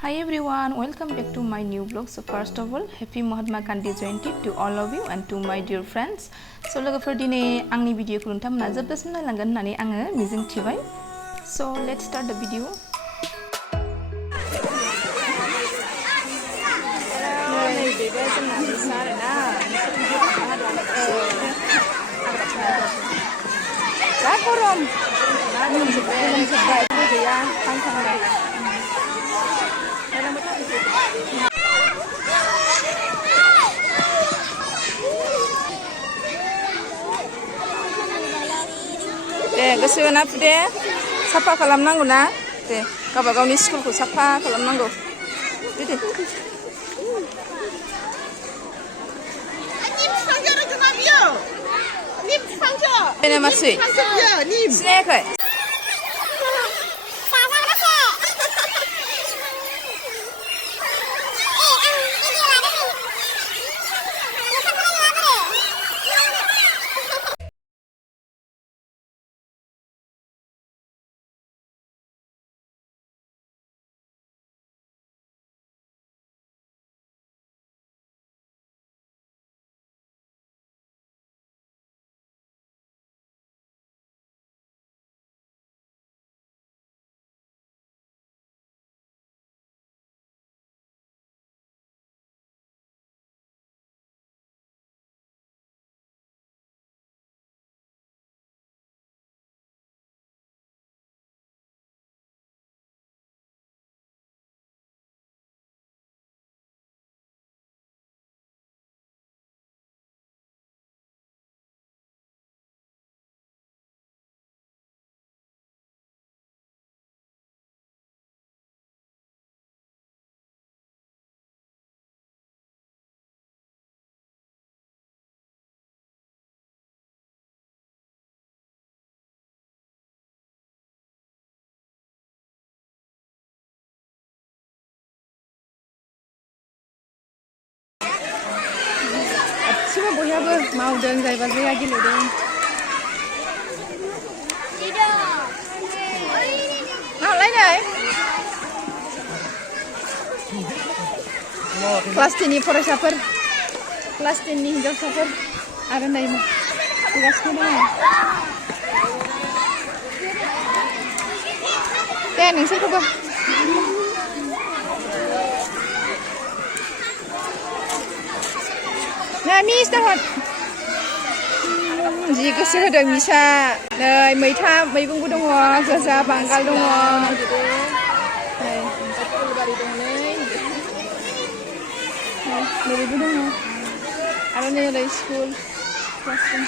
Hi everyone, welcome back to my new vlog. So first of all, happy Mahatma Gandhi Jayanti to all of you and to my dear friends. So लोगोफोर दिनै आंनि भिडिअखौ नोंथांमोना जोबजासिम नायलांगोन होननानै आङो मिजिं थिबाय. So let's start the video. नैबेबो जोंना मिसा आरोना जा गरम ना लोमजोब्बाय गैया फांखांलाय दे गोसो होना फुदे साफा खालामनांगौ ना दे गावबा गावनि स्कुलखौ साफा खालामनांगौ दे बेनो मासि सिनायाखै गासिबो बयहाबो मावदों जायबा जाया गेलेदों मालायनाय क्लास 10 नि फरायसाफोर क्लास 10 नि हिनजावसाफोर आरो नै फैगासिनो दङ दे नोंसोरखौबो मिस्टार हट जि गोसो होदों मिसा नै मैथा मैगंबो दङ गोजा बांगाल दङ नैबेबो दङ आरो नै ओरै स्कुल क्लासरुम